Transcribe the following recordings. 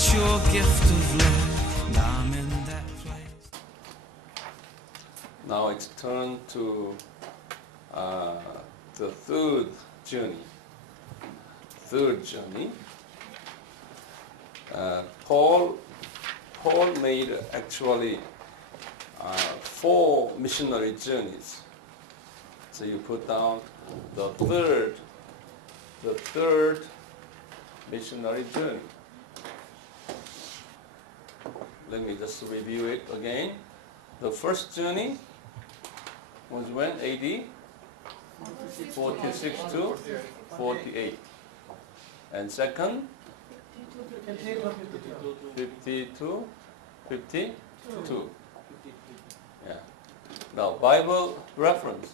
get your gift of love. Now I'm in that place. Now it's turn to the third journey. Paul made actually 4 missionary journeys. So you put down the third missionary journey. Let me just review it again. The first journey was when? AD 46 to 48. And second? 50 to 52. Yeah. Now, Bible reference.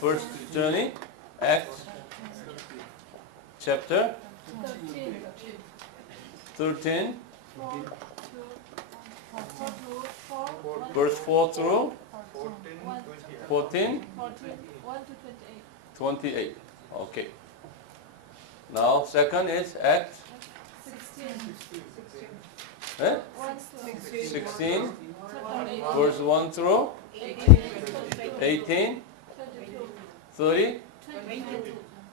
First journey, Acts chapter 13, verse 4 through 14, 28. Okay. Now, second is Acts 16, verse 1 through 18, 30,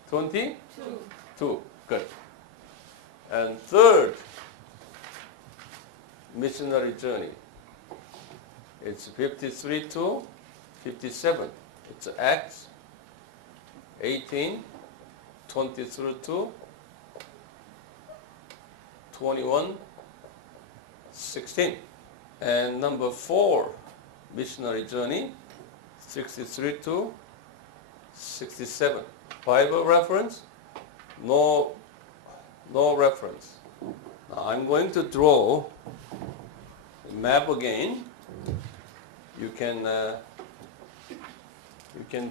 22. Good. And third missionary journey, it's 53 to 57. It's Acts 18, 23 to 21, 16. And number 4 missionary journey, 63 to 67. Bible reference? No reference. Now I'm going to draw a map again. You can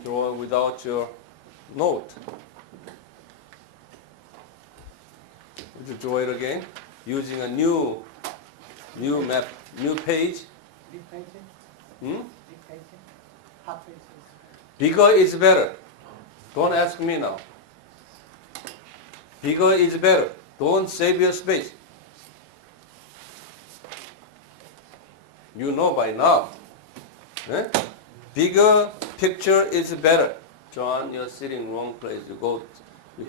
draw without your note. Would you draw it again using a new map, new page? Bigger is better. Don't ask me now. Bigger is better. Don't save your space. You know by now. Bigger picture is better. John, you're sitting wrong place. You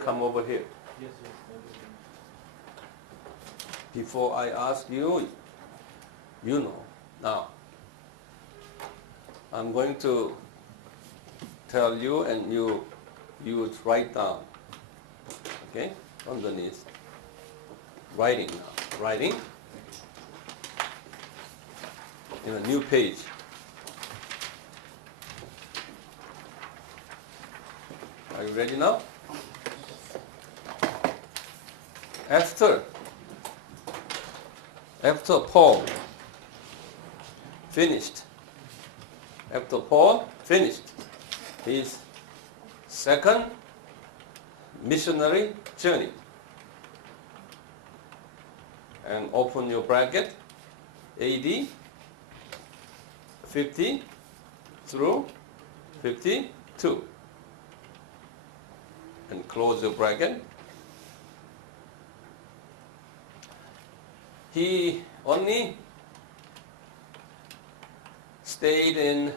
come over here. Yes. Before I ask you, you know. Now, I'm going to tell you and you would write down. Okay? Underneath. Writing now. Writing. In a new page. Are you ready now? After Paul finished his second missionary journey, and open your bracket, AD 50 through 52, and close your bracket. He only stayed in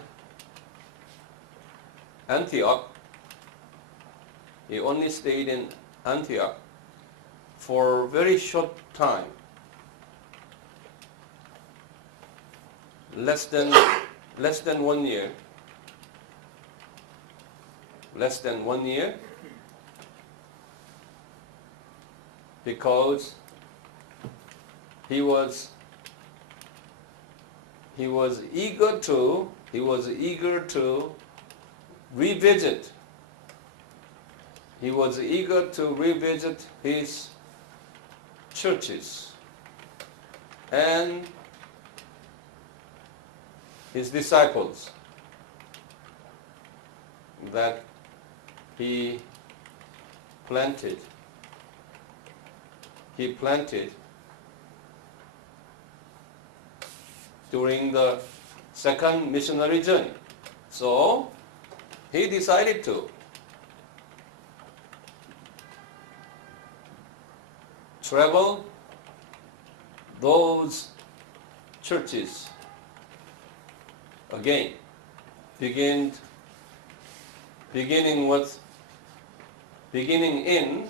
Antioch. He only stayed in Antioch for a very short time. Less than 1 year. Less than 1 year. Because he was eager to revisit. He was eager to revisit his churches and his disciples that he planted. During the second missionary journey. So he decided travel, those churches again beginning in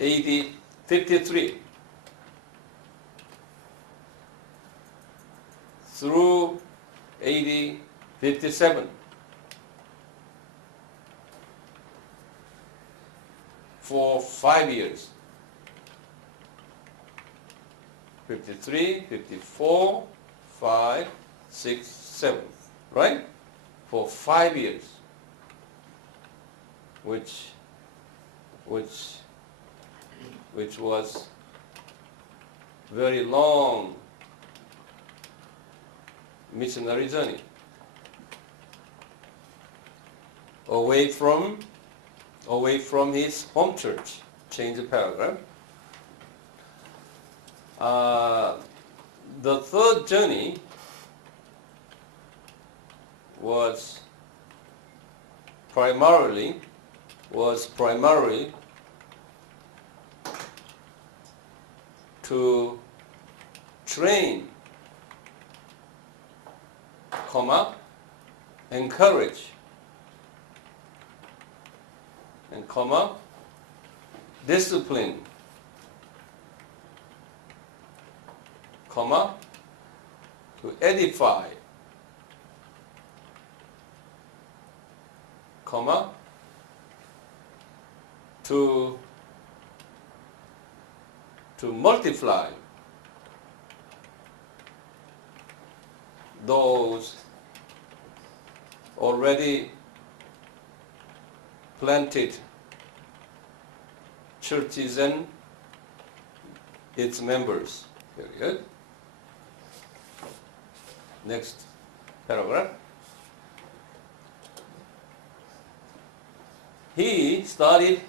AD 53 through AD 57 for 5 years. 53, 54, 5, 6, 7, right? For 5 years, which was very long missionary journey away from his home church. Change the paragraph. The third journey was primarily to train, encourage, and discipline, to edify, to multiply those already planted churches and its members. Very good. Next paragraph. He started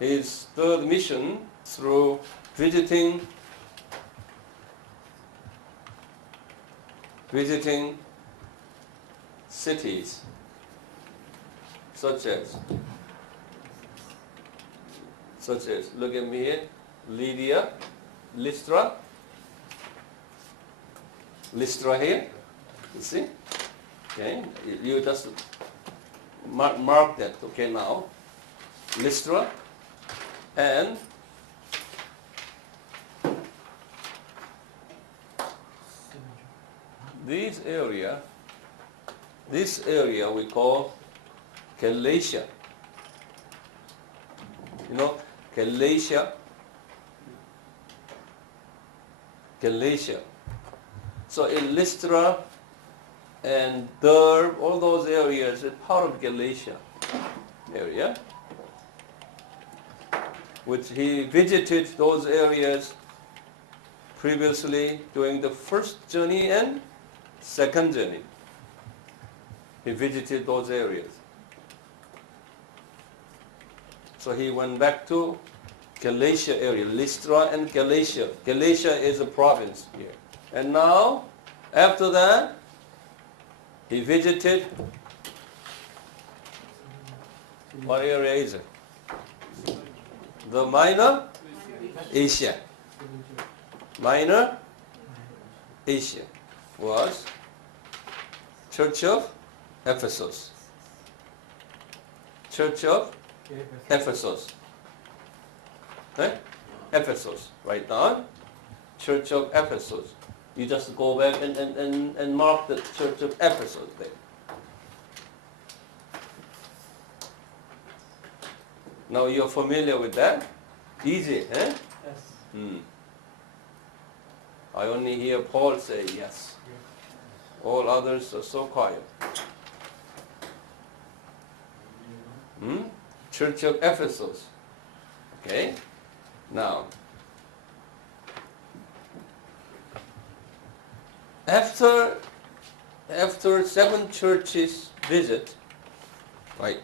his third mission through visiting cities such as look at me here, Lystra here, you see? Okay, you just mark that, okay, now. Lystra and this area we call Galatia. You know, Galatia. So in Lystra and Derbe, all those areas are part of Galatia area, which he visited those areas previously during the first journey and second journey. He visited those areas. So he went back to Galatia area, Lystra and Galatia. Galatia is a province here. And now, after that, he visited, what area is it? The Minor Asia. Minor Asia was Church of Ephesus. Church of Ephesus. Right? Ephesus. Write down. Church of Ephesus. You just go back and mark the Church of Ephesus there. Now you're familiar with that? Easy, eh? Yes. I only hear Paul say yes. All others are so quiet. Church of Ephesus. Okay? Now, after 7 churches visit, right?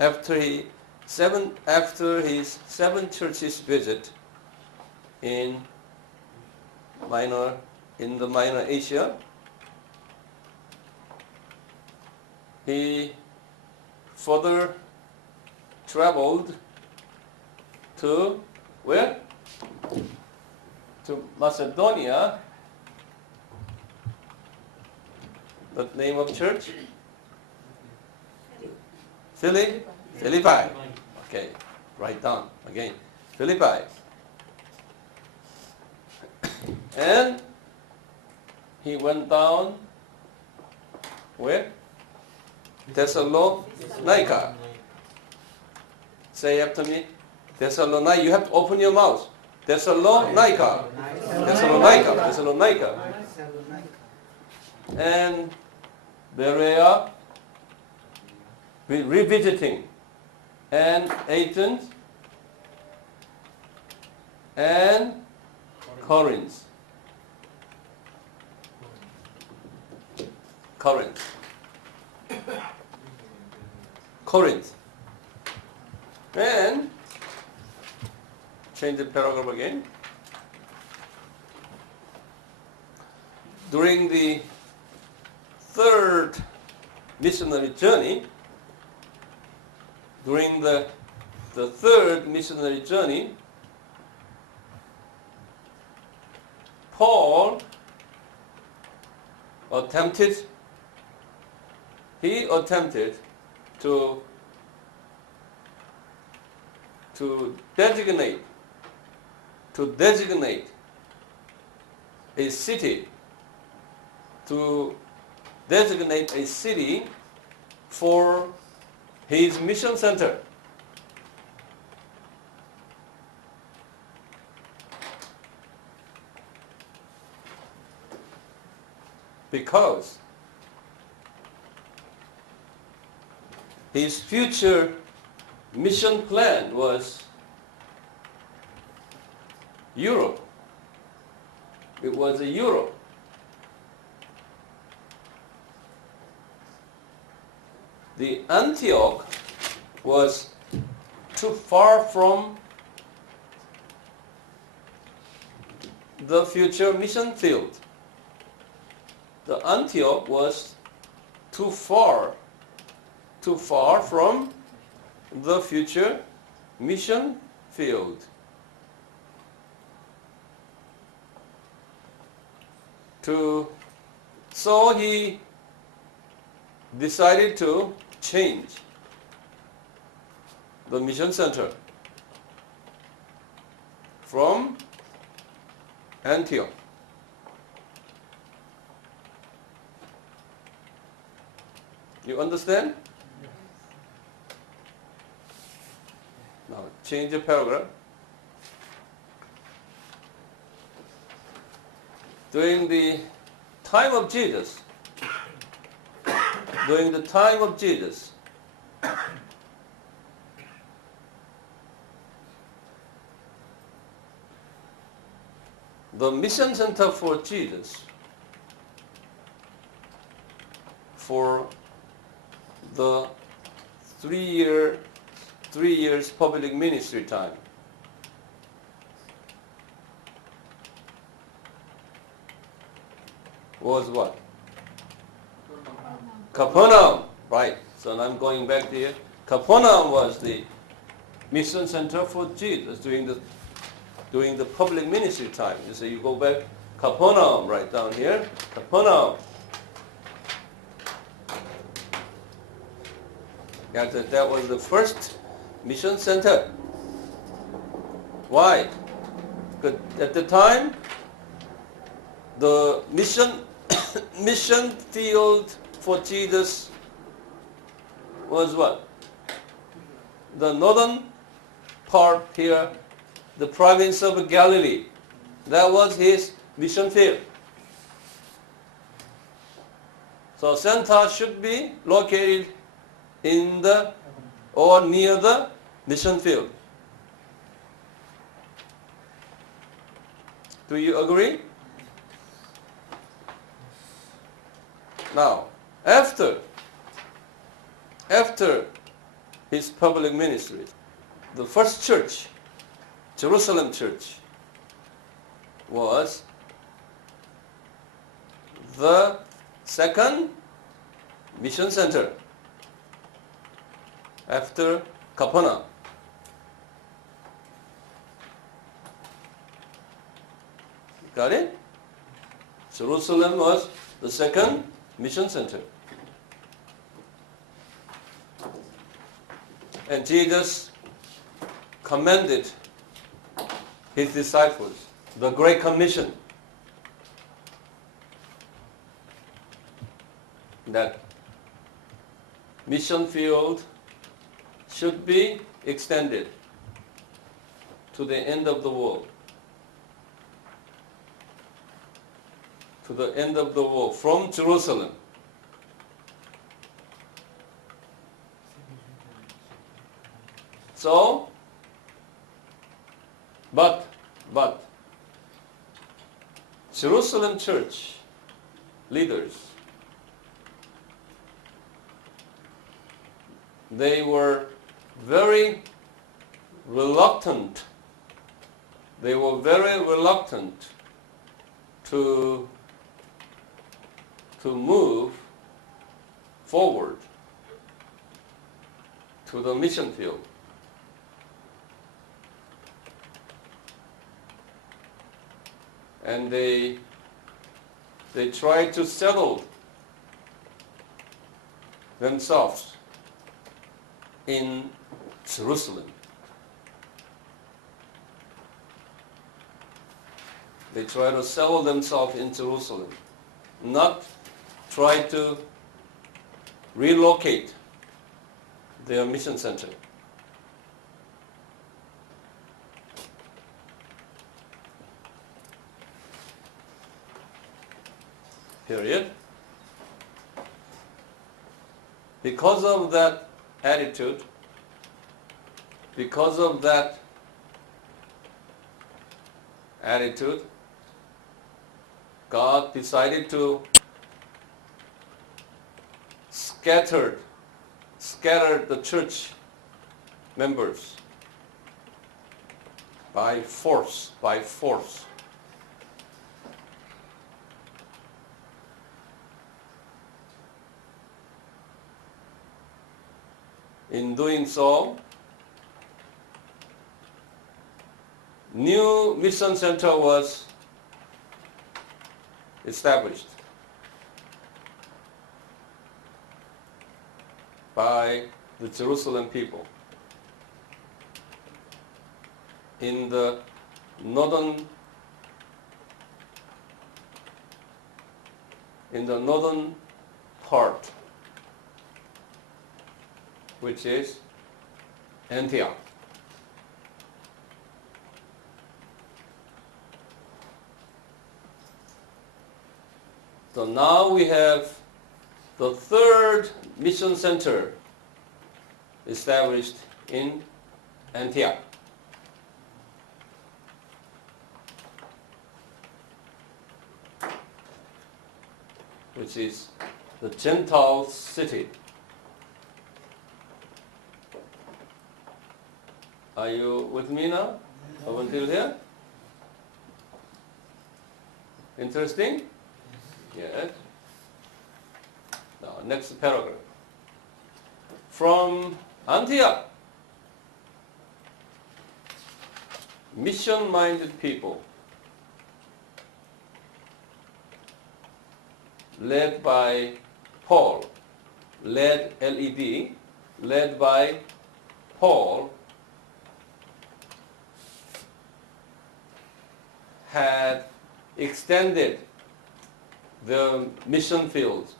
After his 7 churches visit in the Minor Asia, he further traveled to where? To Macedonia. The name of church? Philippi. Okay, write down again. Philippi. And he went down where? Thessalonica. Say after me. Thessalonica. You have to open your mouth. Thessalonica. Thessalonica. Thessalonica. And Berea, revisiting, and Athens, and Corinth. And change the paragraph again. During the third missionary journey, Paul attempted to designate a city for his mission center. Because his future mission plan was Europe. It was a Europe. The Antioch was too far from the future mission field. The Antioch was too far from the future mission field. So he decided to change the mission center from Antioch. You understand? Now change the paragraph. During the time of Jesus, the mission center for Jesus for the 3 years public ministry time was what? Capernaum, right. So I'm going back here. Capernaum was the mission center for Jesus during the public ministry time. You say you go back, Capernaum, right down here, Capernaum. That was the first mission center. Why? Because at the time, the mission field for Jesus was what? The northern part here, the province of Galilee. That was his mission field. So center should be located in the or near the mission field. Do you agree? Now, after his public ministry, the first church, Jerusalem church, was the second mission center after Capernaum. Got it? Jerusalem was the second mission center. And Jesus commanded his disciples the Great Commission that mission field should be extended to the end of the world. To the end of the world, from Jerusalem. So, but Jerusalem church leaders, they were very reluctant. They were very reluctant to move forward to the mission field. And they tried to settle themselves in Jerusalem. They try to settle themselves in Jerusalem, not try to relocate their mission center. Period. Because of that attitude, God decided to scatter the church members by force. In doing so, new mission center was established by the Jerusalem people in the northern part, which is Antioch. So now we have the third mission center established in Antioch, which is the Gentile city. Are you with me now? Up until here? Interesting? Yes. Now, next paragraph. From Antioch, mission-minded people led by Paul, led by Paul, had extended the mission field,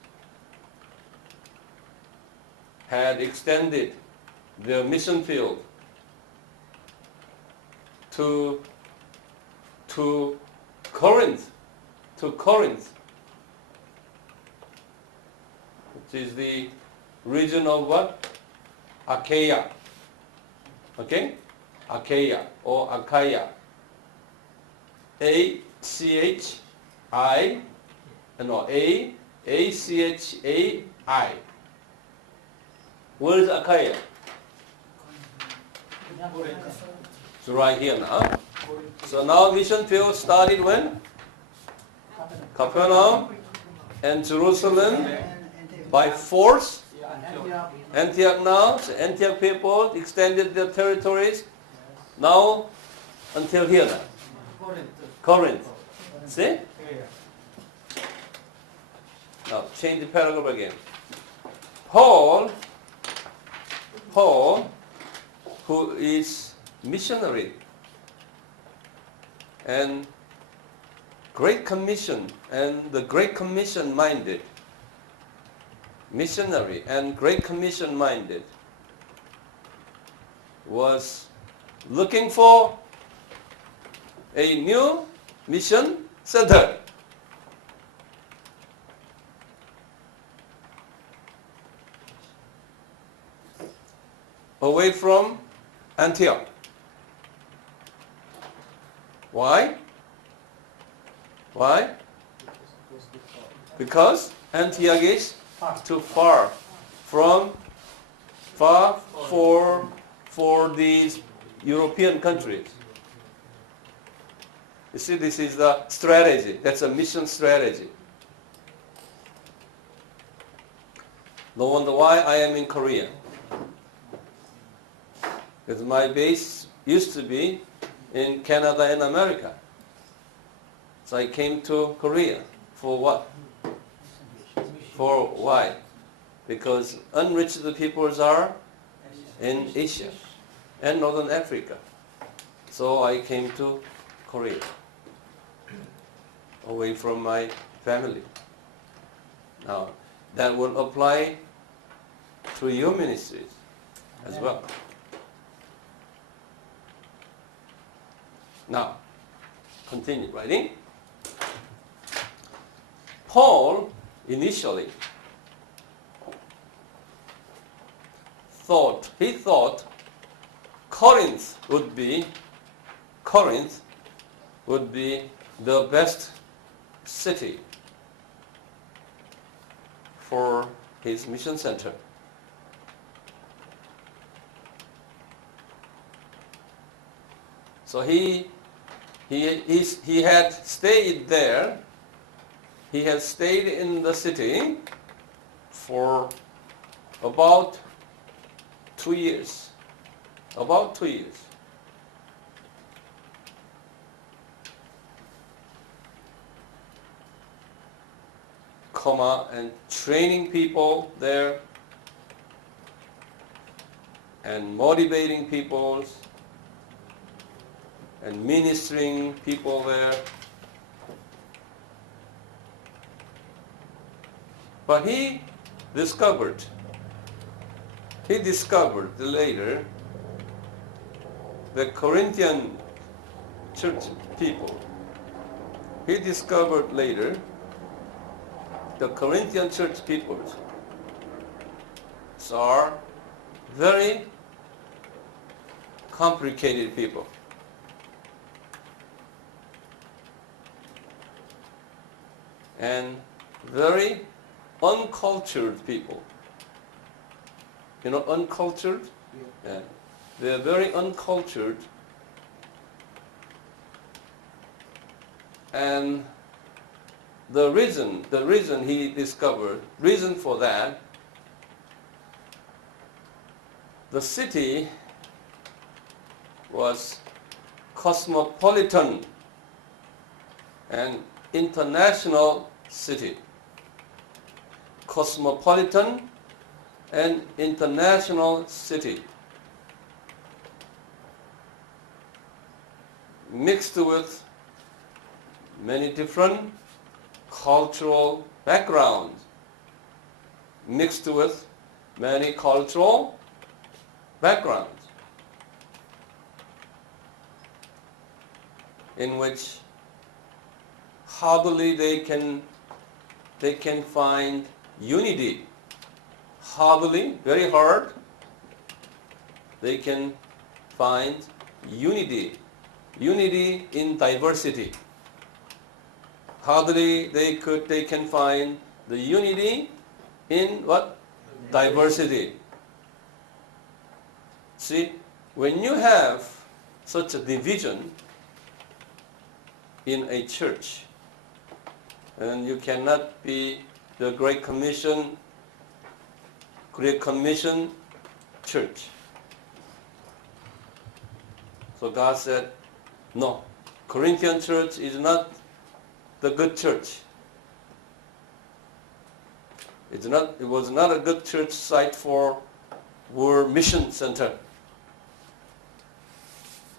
to Corinth, which is the region of what? Achaia. Okay? Achaia or Achaia. A-C-H-I, no, A-C-H-A-I. Where is Achaia? So right here now. So now mission field started when? Capernaum and Jerusalem by force. Antioch now. So Antioch people extended their territories now until here now. Corinth. See? Now change the paragraph again. Paul, who is missionary and Great Commission and the Great Commission minded, missionary and Great Commission minded, was looking for a new mission center. Away from Antioch. Why? Why? Because Antioch is too far for these European countries. You see, this is the strategy. That's a mission strategy. No wonder why I am in Korea. Because my base used to be in Canada and America. So I came to Korea. For what? For why? Because unreached peoples are in Asia and Northern Africa. So I came to Korea, away from my family. Now, that will apply to your ministries as well. Now, continue writing. Paul initially thought Corinth would be the best city for his mission center. So he had stayed there. He had stayed in the city for about 2 years. About 2 years. And training people there and motivating people and ministering people there. But he discovered later the Corinthian church people. He discovered later the Corinthian church people are very complicated people. And very uncultured people. You know, uncultured? Yeah. They are very uncultured. And the reason he discovered, reason for that, the city was cosmopolitan and international city. Cosmopolitan and international city. Mixed with many different cultural backgrounds. Mixed with many cultural backgrounds. In which hardly they can find unity. Hardly, very hard, they can find unity. Unity in diversity. Hardly they can find the unity in what? Diversity. See, when you have such a division in a church, and you cannot be the Great Commission church. So God said, no, Corinthian church is not the good church. It was not a good church site for World Mission Center.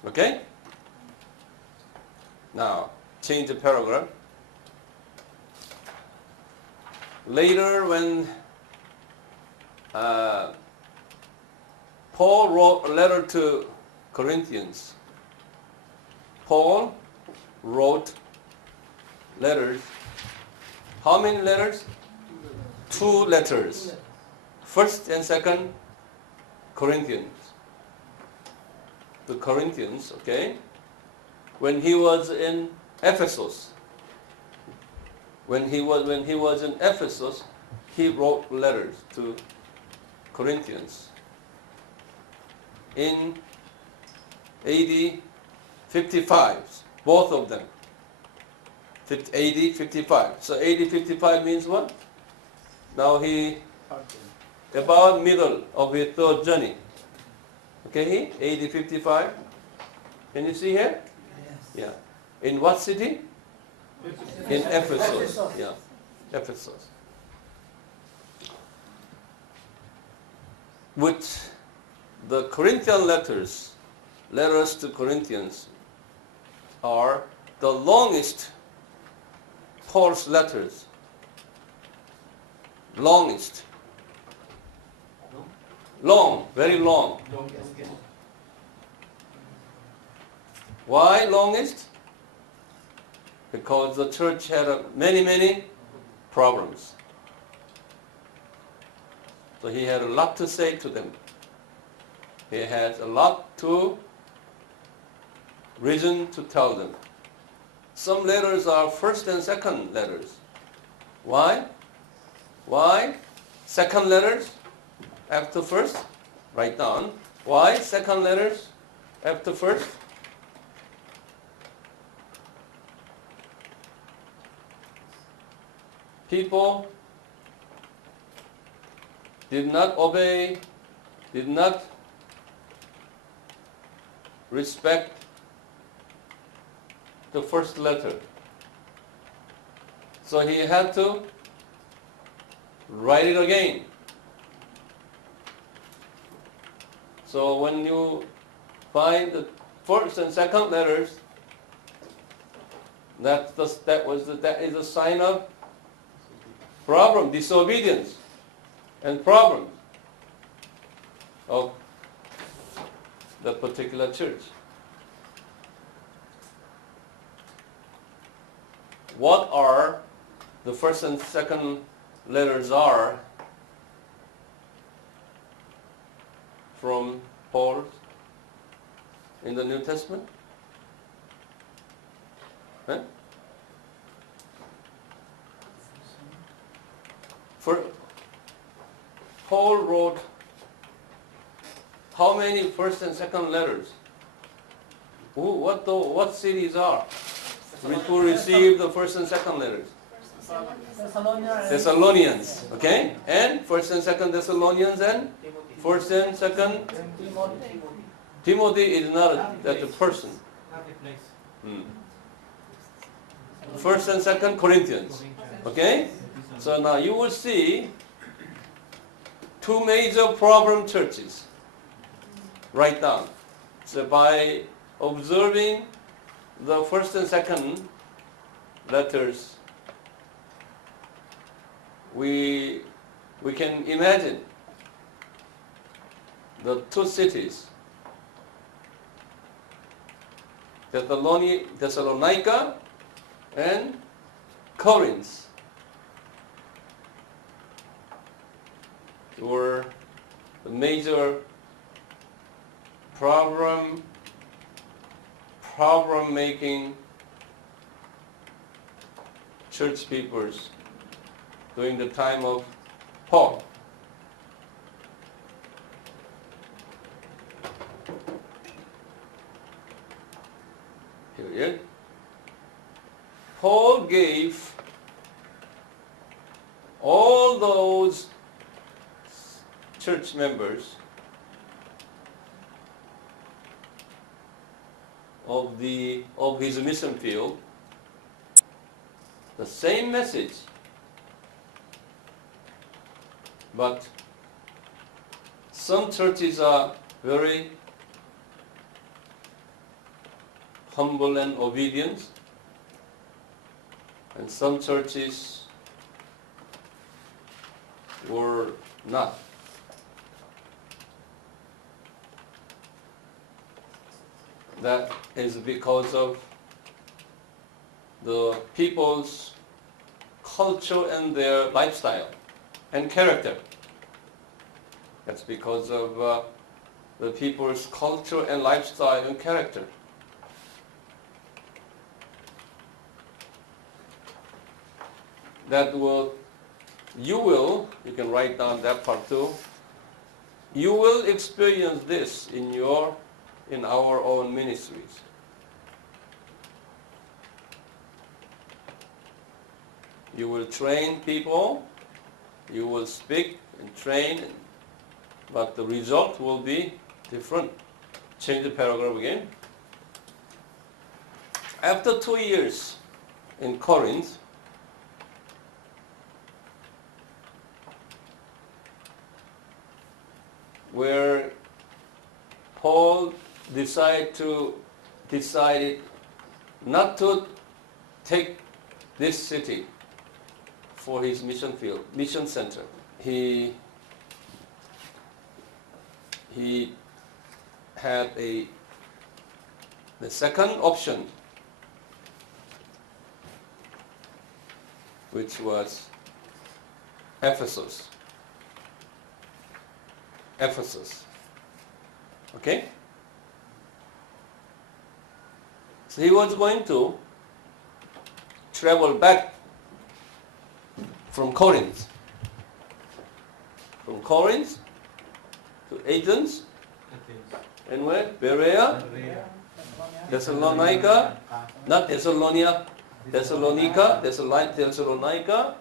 Okay? Now, change the paragraph. Later, when Paul wrote a letter to Corinthians, Paul wrote letters. How many letters? 2 letters. First and second Corinthians. The Corinthians, okay? When he was in Ephesus. When he was in Ephesus, he wrote letters to Corinthians. In AD 55, both of them. AD 55. So AD 55 means what? Now he about middle of his third journey. Okay, AD 55. Can you see here? Yes. Yeah. In what city? In Ephesus. Yeah, Ephesus. Which the Corinthian letters to Corinthians are the longest Paul's letters. Longest. Long, very long. Why longest? Because the church had many problems. So he had a lot to say to them. He had a lot to reason to tell them. Some letters are first and second letters. Why? Why second letters after first? Write down. Why second letters after first? People did not obey, did not respect the first letter. So he had to write it again. So when you find the first and second letters, that is a sign of problem, disobedience, and problems of the particular church. What are the first and second letters are from Paul in the New Testament? Huh? Paul wrote how many first and second letters? What cities are? Who received the first and second letters? Thessalonians. Okay? And first and second Thessalonians and first and second Timothy is not that the person. First and second Corinthians. Okay? So now you will see 2 major problem churches. Write down. So by observing the first and second letters, we can imagine the 2 cities, Thessalonica and Corinth, were the major problem-making church peoples during the time of Paul. Period. Paul gave all those church members of his mission field the same message, but some churches are very humble and obedient, and some churches were not. That is because of the people's culture and their lifestyle and character. That's because of the people's culture and lifestyle and character. You can write down that part too. You will experience this in our own ministries. You will train people, you will speak and train, but the result will be different. Change the paragraph again. After 2 years in Corinth, where Paul decided not to take this city for his mission center. He had the second option, which was Ephesus. Okay? So he was going to travel back from Corinth. From Corinth to Athens. And where? Berea, Thessalonica, not Thessalonica, Thessalonica,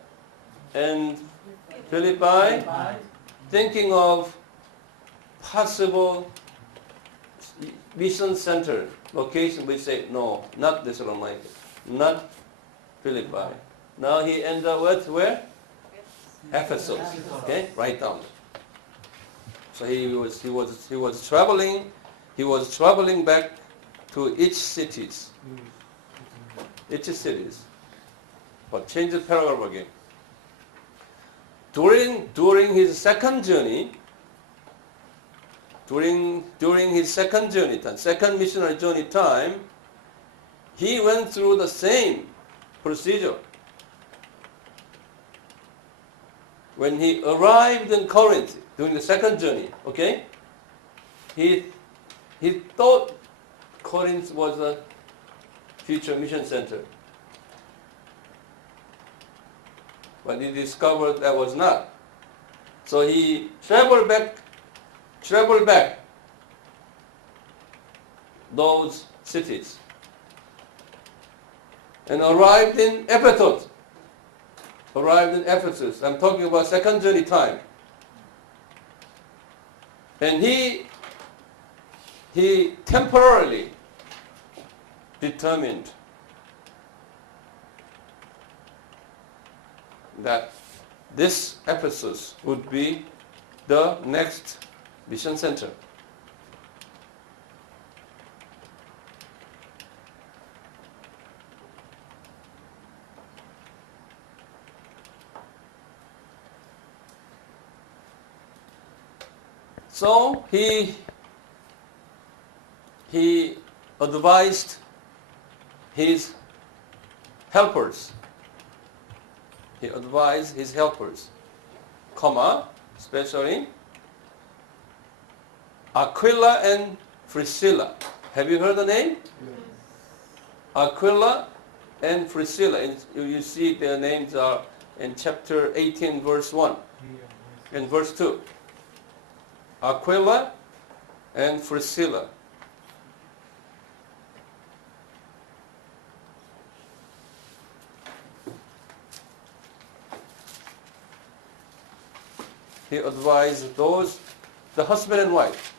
and Philippi, thinking of possible mission center location. We say, no, not Thessalonica, not Philippi. Now he ended up with where? Ephesus. Okay, write down. So he was traveling back to each cities. But change the paragraph again. During his second journey, second missionary journey time, he went through the same procedure. When he arrived in Corinth during the second journey, okay, he thought Corinth was a future mission center. But he discovered that was not. So he traveled back those cities and arrived in Ephesus. I'm talking about second journey time. And he temporarily determined that this Ephesus would be the next mission center. So he advised his helpers. Especially Aquila and Priscilla. Have you heard the name? Yes. Aquila and Priscilla. And you see their names are in chapter 18, verse 1 and verse 2. Aquila and Priscilla. He advised those, the husband and wife,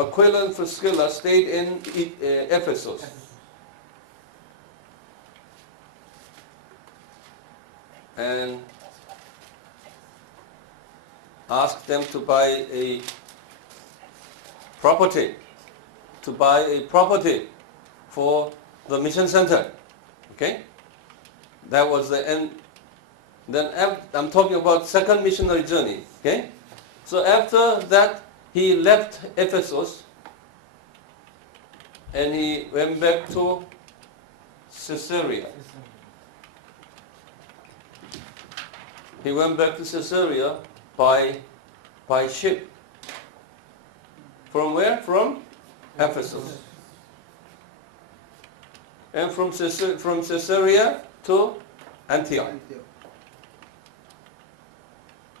Aquila and Priscilla stayed in Ephesus. And asked them to buy a property, for the mission center. Okay? That was the end. Then I'm talking about second missionary journey. Okay? So after that, he left Ephesus and he went back to Caesarea. He went back to Caesarea by ship. From where? From Ephesus. And from Caesarea to Antioch.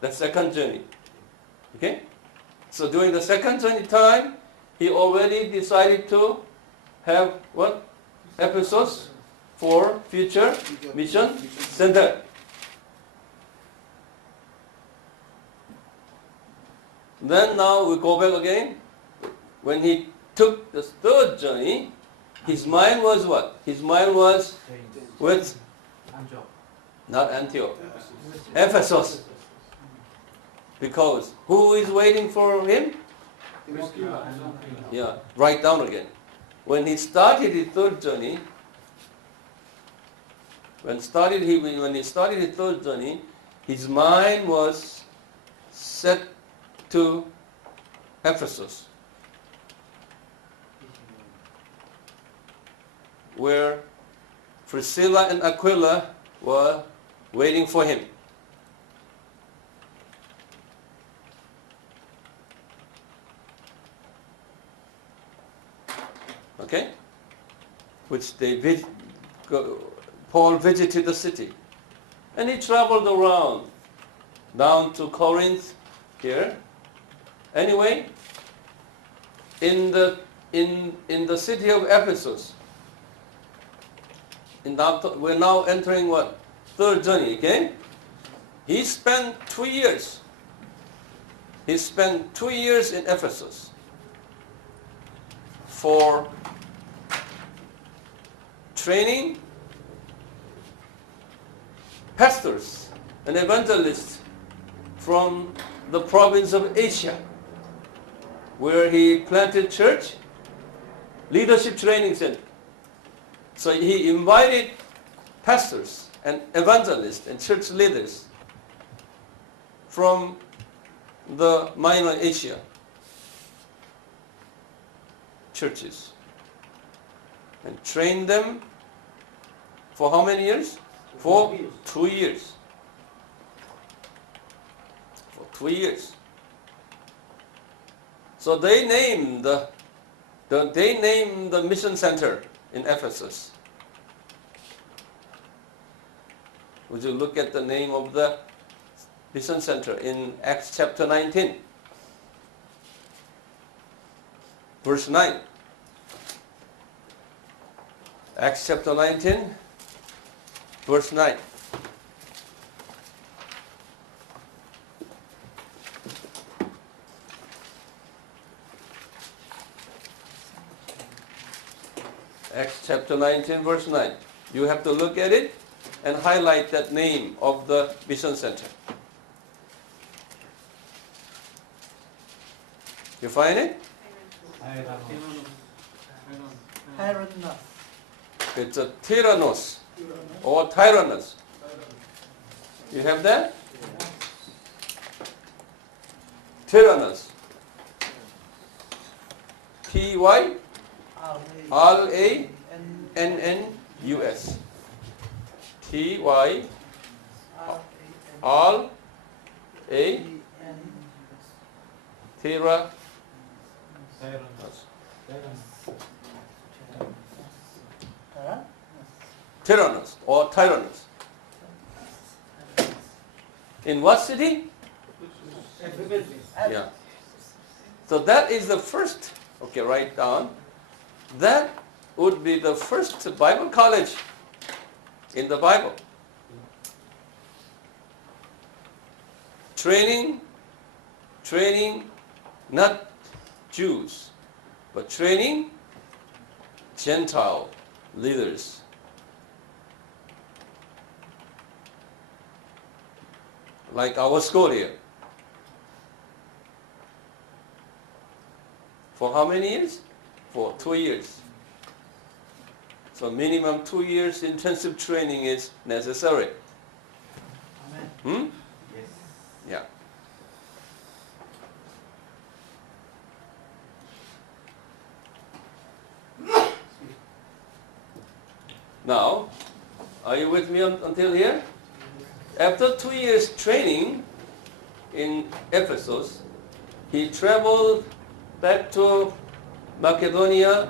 The second journey. Okay? So during the second journey time, he already decided to have what? Ephesus for future mission center. Then now we go back again. When he took the third journey, his mind was what? His mind was with, not Antioch, Ephesus. Because who is waiting for him? Yeah, write down again. When he started his third journey, when he started his third journey, his mind was set to Ephesus, where Priscilla and Aquila were waiting for him. Okay? Which Paul visited the city. And he traveled around down to Corinth here. Anyway, in the city of Ephesus, we're now entering what? Third journey, okay? He spent 2 years. He spent 2 years in Ephesus for training pastors and evangelists from the province of Asia, where he planted church, leadership training center. So he invited pastors and evangelists and church leaders from the minor Asia churches and trained them for how many years? For 2 years. For 2 years. So they named the mission center in Ephesus. Would you look at the name of the mission center in Acts chapter 19, verse 9. Acts chapter 19, verse 9. Acts chapter 19, verse 9. You have to look at it and highlight that name of the mission center. You find it? It's a Tyrannos or Tyrannus. You have that? Tyrannus. Tyrannus. Tyrannus or Tyrannus. In what city? Yeah. So that is the first, okay, write down. That would be the first Bible college in the Bible. Training not Jews, but training Gentile leaders. Like our school here. For how many years? For 2 years. So minimum 2 years intensive training is necessary. Amen. Hmm? Yes. Yeah. Now, are you with me until here? After 2 years training in Ephesus, he traveled back to Macedonia,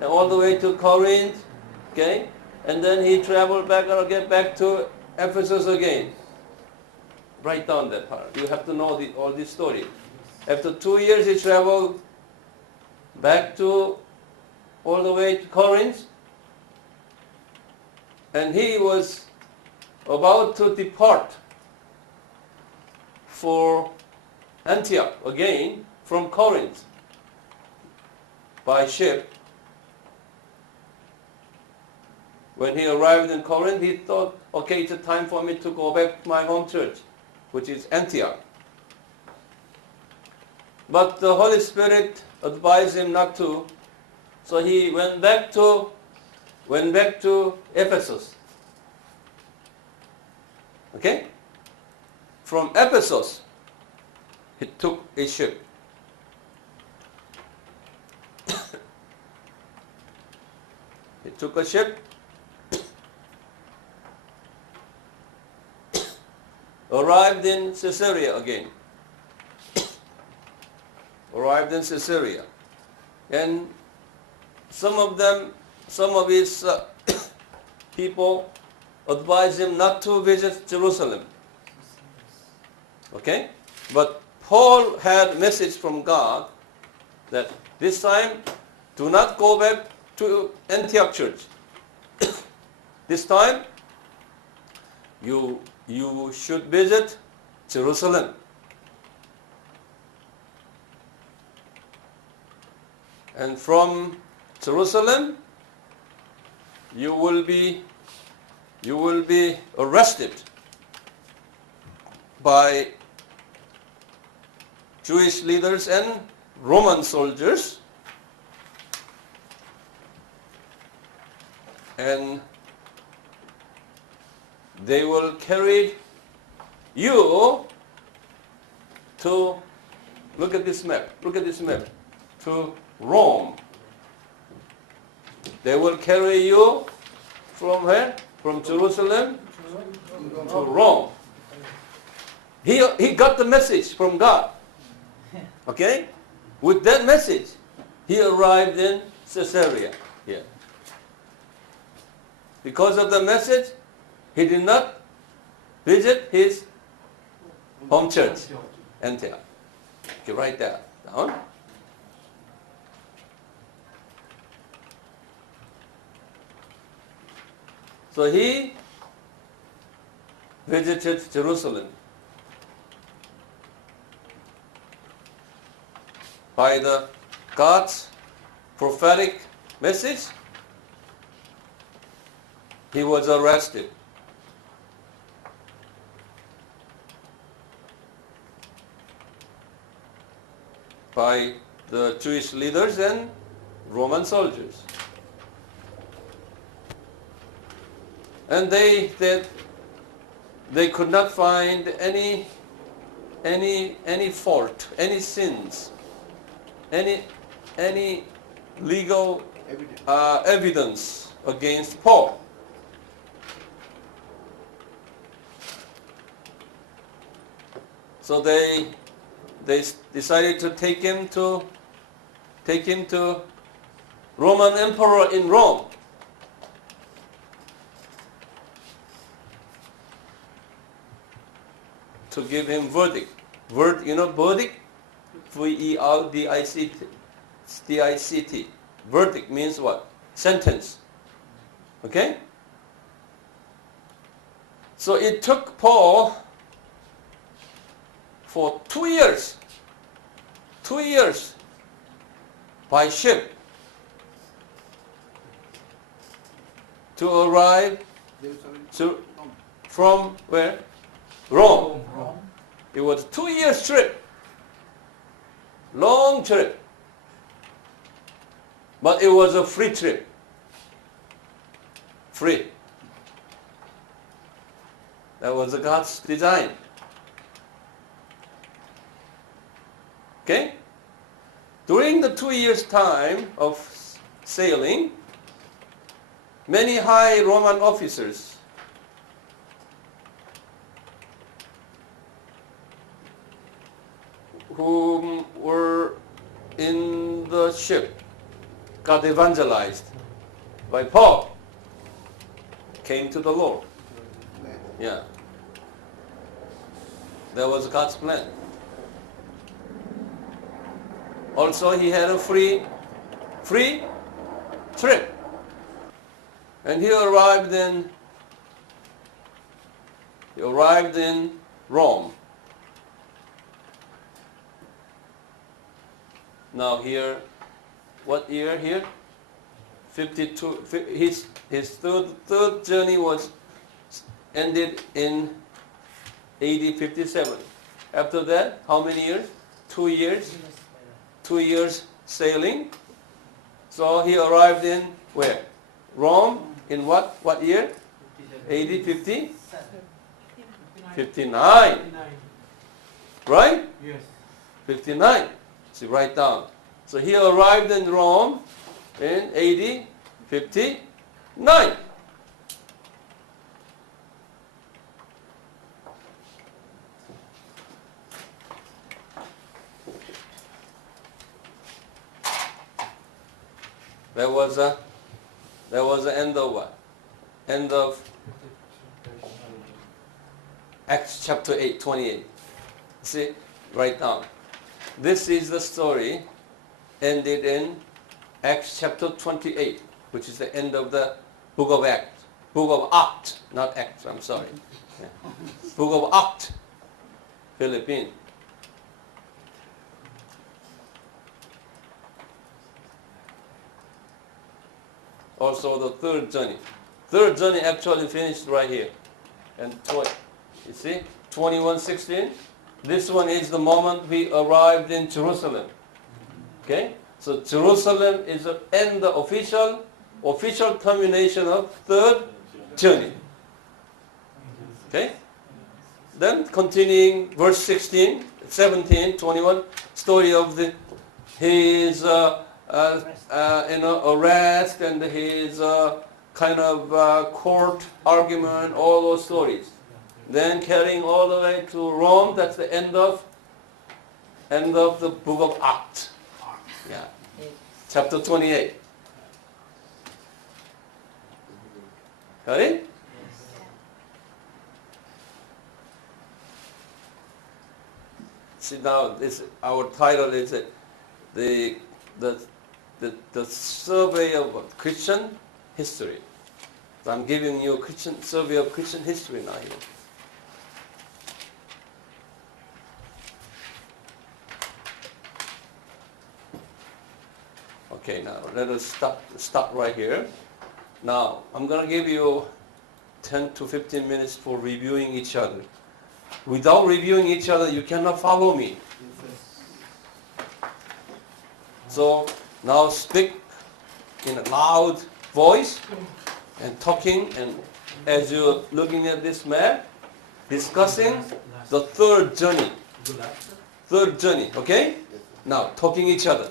and all the way to Corinth, okay? And then he traveled back again back to Ephesus again. Write down that part. You have to know all this story. After 2 years, he traveled back to all the way to Corinth, and he was about to depart for Antioch again from Corinth by ship. When he arrived in Corinth, he thought, okay, it's a time for me to go back to my home church, which is Antioch. But the Holy Spirit advised him not to, so he went back to Ephesus. Okay? From Ephesus, he took a ship. He took a ship, arrived in Caesarea again. Arrived in Caesarea. And some of his people advised him not to visit Jerusalem. Okay? But Paul had a message from God that this time do not go back to Antioch church. This time you should visit Jerusalem. And from Jerusalem you will be arrested by Jewish leaders and Roman soldiers, and they will carry you to, look at this map, to Rome. They will carry you from where? From Jerusalem to Rome. He got the message from God. Okay? With that message, he arrived in Caesarea here. Because of the message, he did not visit his home church, Antioch. Okay, write that down. So he visited Jerusalem. By the God's prophetic message, he was arrested. By the Jewish leaders and Roman soldiers. And they could not find any fault, any sins, any legal evidence against Paul. So they decided to take him to Roman emperor in Rome. To give him verdict. Verdict? V-E-R-D-I-C-T. Verdict means what? Sentence. Okay? So it took Paul for 2 years by ship to arrive from where? Rome. It was a 2-year trip. Long trip. But it was a free trip. Free. That was God's design. Okay? During the 2 years' time of sailing, many high Roman officers whom were in the ship got evangelized by Paul, came to the Lord. Yeah. That was God's plan. Also, he had a free trip. And he arrived in Rome. Now here, what year here? 52. His third journey was ended in AD 57. After that, how many years? 2 years. 2 years sailing. So he arrived in where? Rome in what year? AD 50? 59. Right? Yes. 59. So write down. So he arrived in Rome in AD 59. That was the end of what? End of Acts chapter 8, 28. See, write down. This is the story ended in Acts chapter 28, which is the end of the book of Acts. Book of Acts, not Acts, I'm sorry. Yeah. Book of Acts, Philippines. Also the third journey. Third journey actually finished right here. And you see, 21:16. This one is the moment we arrived in Jerusalem. Okay? So Jerusalem is the end, the official termination of third journey. Okay? Then continuing verse 16, 17, 21, story of his arrest and his kind of court argument, all those stories. Then carrying all the way to Rome, that's the end of the book of Acts. Yeah. Chapter 28. Got it? See now, our title is the survey of Christian history. So I'm giving you a survey of Christian history now here. Okay, now let us start right here. Now, I'm going to give you 10 to 15 minutes for reviewing each other. Without reviewing each other, you cannot follow me. So, now speak in a loud voice and talking, and as you're looking at this map, discussing the third journey. Third journey, okay? Now, talking each other.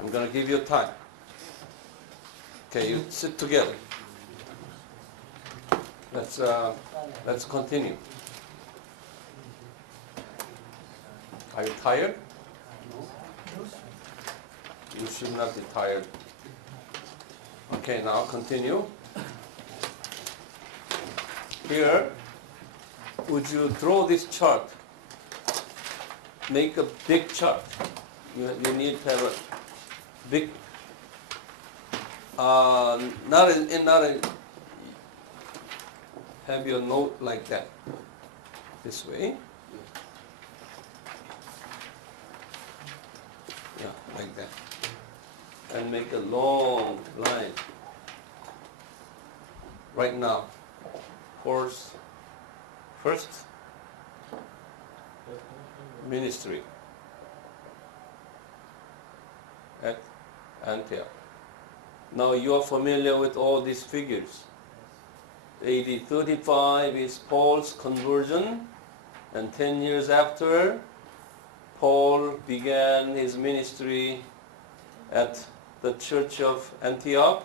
I'm going to give you time. Okay, you sit together. Let's continue. Are you tired? You should not be tired. Okay, now continue. Here, would you draw this chart? Make a big chart. You need to have a big, have your note like that, this way. Yeah, like that. and make a long line. Right now, first ministry at Antioch. Now you are familiar with all these figures. AD 35 is Paul's conversion, and 10 years after, Paul began his ministry at the church of Antioch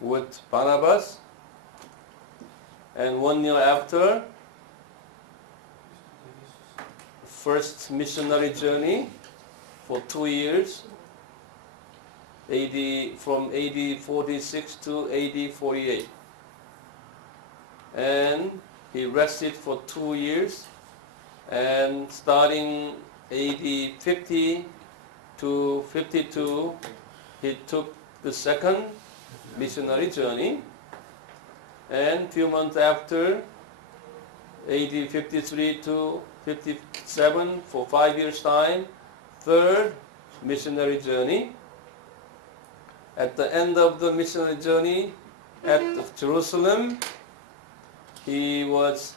with Barnabas, and 1 year after, first missionary journey for 2 years, from AD 46 to AD 48. And he rested for 2 years, and starting AD 50 to 52, he took the second missionary journey, and few months after, AD 53 to 57, for 5 years' time, third missionary journey. At the end of the missionary journey at Jerusalem, he was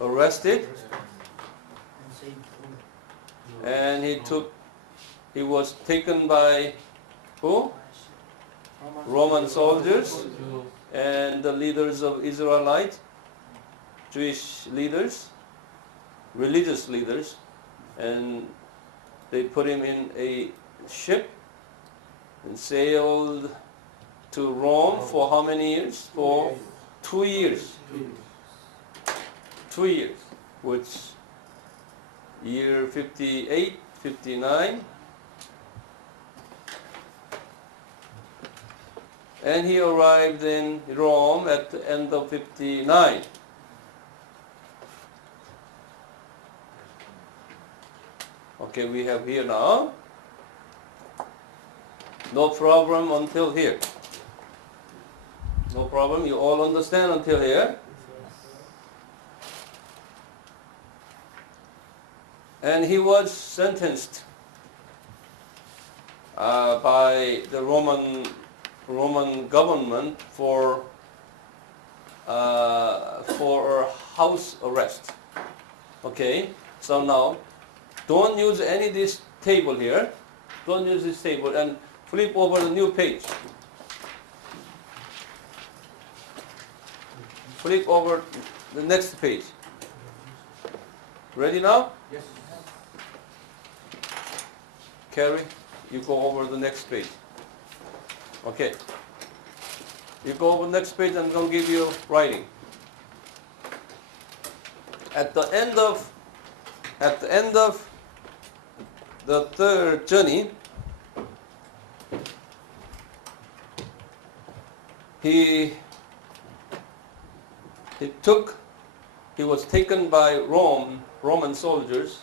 arrested, and he was taken by who? Roman soldiers and the leaders of Israelite, Jewish leaders, religious leaders, and they put him in a ship and sailed to Rome for how many years? For 2 years. 2 years, which year 58, 59. And he arrived in Rome at the end of 59. Okay, we have here now. No problem until here. No problem, you all understand until here. And he was sentenced by the Roman government for house arrest. Okay, so now don't use any of this table here. Don't use this table and flip over the new page. Flip over the next page. Ready now? Yes. Carrie, you go over the next page. Okay. You go over the next page, and I'm going to give you writing. At the end of the third journey, he was taken by Roman soldiers